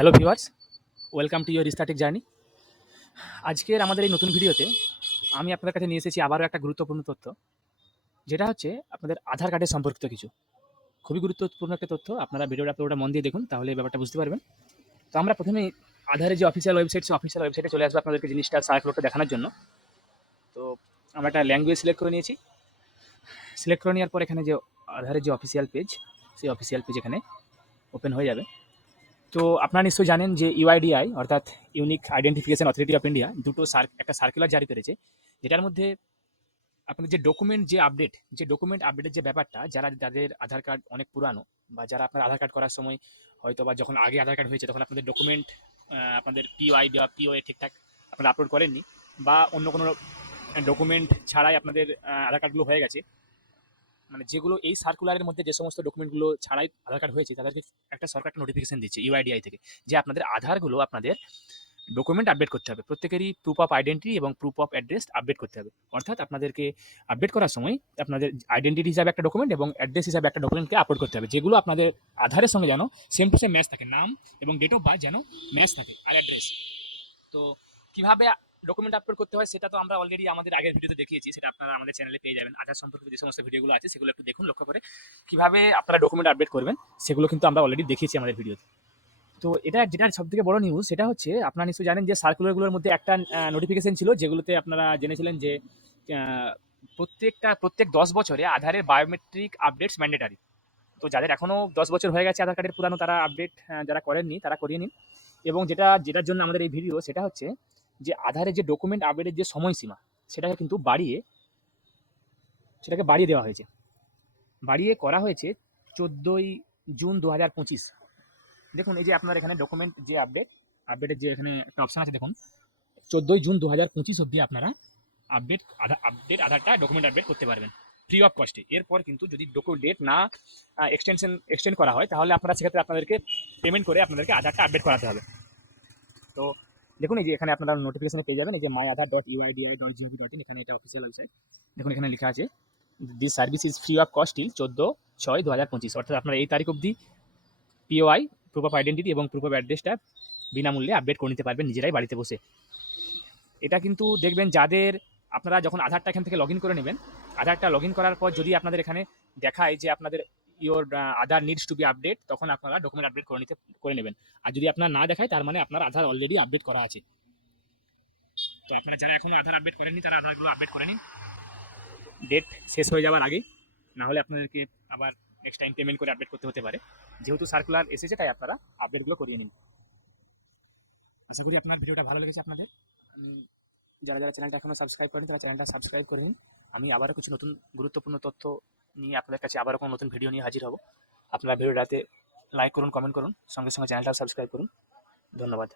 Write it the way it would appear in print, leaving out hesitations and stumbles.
Hello viewers, welcome to your static journey. আজকের আমাদের এই নতুন ভিডিওতে আমি আপনাদের কাছে নিয়ে এসেছি আবারও একটা গুরুত্বপূর্ণ তথ্য, যেটা হচ্ছে আপনাদের আধার কার্ডের সম্পর্কিত কিছু। খুবই গুরুত্বপূর্ণ একটা তথ্য। আপনারা ভিডিওটা পুরোটা মন দিয়ে দেখুন, তাহলে এই ব্যাপারটা বুঝতে পারবেন। তো আমরা প্রথমেই আধারের যে অফিসিয়াল ওয়েবসাইট, সেই অফিসিয়াল ওয়েবসাইটে চলে আসবো আপনাদেরকে জিনিসটা সার্কুলারটা দেখানোর জন্য। তো আমরা একটা ল্যাঙ্গুয়েজ সিলেক্ট করে নিয়েছি। সিলেক্ট করে নেওয়ার পর এখানে যে আধারের যে অফিসিয়াল পেজ, সেই অফিসিয়াল পেজ এখানে ওপেন হয়ে যাবে। তো আপনারা নিশ্চয়ই জানেন যে ইউআইডিআই অর্থাৎ unique identification authority of India একটা সার্কুলার জারি করেছে, যেটার মধ্যে আপনাদের যে ডকুমেন্ট আপডেটের যে ব্যাপারটা, যাদের আধার কার্ড অনেক পুরানো, বা যারা আপনার আধার কার্ড করার সময় হয়তো বা যখন আগে আধার কার্ড হয়েছে তখন আপনাদের ডকুমেন্ট, আপনাদের পিওআই বা পিওএ ঠিকঠাক আপনারা আপলোড করেননি, বা অন্য কোনো ডকুমেন্ট ছাড়াই আপনাদের আধার কার্ডগুলো হয়ে গেছে, মানে যেগুলো এই সার্কুলারের মধ্যে যে সমস্ত ডকুমেন্টগুলো ছাড়াই আধার কার্ড হয়েছে, তাদেরকে একটা সরকার একটা নোটিফিকেশন দিচ্ছে ইউআইডিআই থেকে, যে আপনাদের আধারগুলো আপনাদের ডকুমেন্ট আপডেট করতে হবে। প্রত্যেকেরই প্রুফ অফ আইডেন্টিটি এবং প্রুফ অফ অ্যাড্রেস আপডেট করতে হবে। অর্থাৎ আপনাদেরকে আপডেট করার সময় আপনাদের আইডেন্টিটি হিসাবে একটা ডকুমেন্ট এবং অ্যাড্রেস হিসাবে একটা ডকুমেন্টকে আপলোড করতে হবে, যেগুলো আপনাদের আধারের সঙ্গে যেন সেম টু সেম ম্যাচ থাকে, নাম এবং ডেট অফ বার্থ যেন ম্যাচ থাকে, আর অ্যাড্রেস। তো কিভাবে ডকুমেন্ট আপলোড করতে হয় সেটা তো আমরা অলরেডি আমাদের আগের ভিডিওতে দেখিয়েছি, সেটা আপনারা আমাদের চ্যানেলে পেয়ে যাবেন। আধার সম্পর্কিত যে সমস্ত ভিডিওগুলো আছে সেগুলো একটু দেখুন, লক্ষ্য করে কিভাবে আপনারা ডকুমেন্ট আপডেট করবেন সেগুলো কিন্তু আমরা অলরেডি দেখিয়েছি আমাদের ভিডিওতে। তো এটা যেটা সবথেকে বড় নিউজ, সেটা হচ্ছে আপনারা নিশ্চয়ই জানেন যে সার্কুলারগুলোর মধ্যে একটা নোটিফিকেশন ছিল, যেগুলোতে আপনারা জেনেছিলেন যে প্রত্যেক 10 বছরে আধারের বায়োমেট্রিক আপডেটস ম্যান্ডেটারি। তো যাদের এখনও 10 বছর হয়ে গেছে আধার কার্ডের পুরানো, তারা আপডেট যারা করেননি তারা করিয়ে নিন। এবং যেটার জন্য আমাদের এই ভিডিও, সেটা হচ্ছে যে আধারের যে ডকুমেন্ট আপডেটের যে সময়সীমা, সেটাকে কিন্তু সেটাকে বাড়িয়ে দেওয়া হয়েছে। বাড়িয়ে করা হয়েছে 14ই জুন 2025। দেখুন, এই যে আপনার এখানে ডকুমেন্ট যে আপডেটের যে এখানে একটা অপশন আছে, দেখুন 14ই জুন 2025 অব্দি আপনারা আধারটা ডকুমেন্ট আপডেট করতে পারবেন ফ্রি অফ কস্টে। এরপর কিন্তু যদি ডেট না এক্সটেন্ড করা হয়, তাহলে আপনারা সেক্ষেত্রে আপনাদেরকে পেমেন্ট করে আপনাদেরকে আধারটা আপডেট করাতে হবে। তো দেখুন, এই যে এখানে আপনারা নোটিফিকেশনে পেয়ে যাবেন, এই যে myaadhar.uidi.gov.in, এখানে এটা অফিসিয়াল ওয়েবসাইট। দেখুন এখানে লেখা আছে, this service is free of cost till 14/6/2025। অর্থাৎ আপনারা এই তারিখ অবধি পিওআই, প্রুফ অফ আইডেন্টিটি এবং প্রুফ অফ অ্যাড্রেসটা বিনামূল্যে আপডেট করে নিতে পারবেন নিজেরাই বাড়িতে বসে। এটা কিন্তু দেখবেন, যাদের আপনারা যখন আধারটা এখান থেকে লগ ইন করে নেবেন, আধারটা লগ ইন করার পর যদি আপনাদের এখানে দেখায় যে আপনাদের your Aadhaar needs to B update, তখন আপনারা ডকুমেন্ট আপডেট করে নেবেন। আর যদি আপনার না দেখায়, তার মানে আপনার আধার অলরেডি আপডেট করা আছে। তো আপনারা যারা এখনো আধার আপডেট করেননি, তারা আধারগুলো আপডেট করে নিন ডেট শেষ হয়ে যাওয়ার আগে, না হলে আপনাদেরকে আবার নেক্সট টাইম পেমেন্ট করে আপডেট করতে হতে পারে। যেহেতু সার্কুলার এসেছে, তাই আপনারা আপডেটগুলো করিয়ে নিন। আশা করি আপনার ভিডিওটা ভালো লেগেছে আপনাদের। যারা চ্যানেলটা এখনো সাবস্ক্রাইব করেন, তারা চ্যানেলটা সাবস্ক্রাইব করে নিন। আমি আবারও কিছু নতুন গুরুত্বপূর্ণ তথ্য নিয়ে আপনাদের কাছে আবারও কোনো নতুন ভিডিও নিয়ে হাজির হব। আপনারা ভিডিওটাতে লাইক করুন, কমেন্ট করুন, সঙ্গে সঙ্গে চ্যানেলটাও সাবস্ক্রাইব করুন। ধন্যবাদ।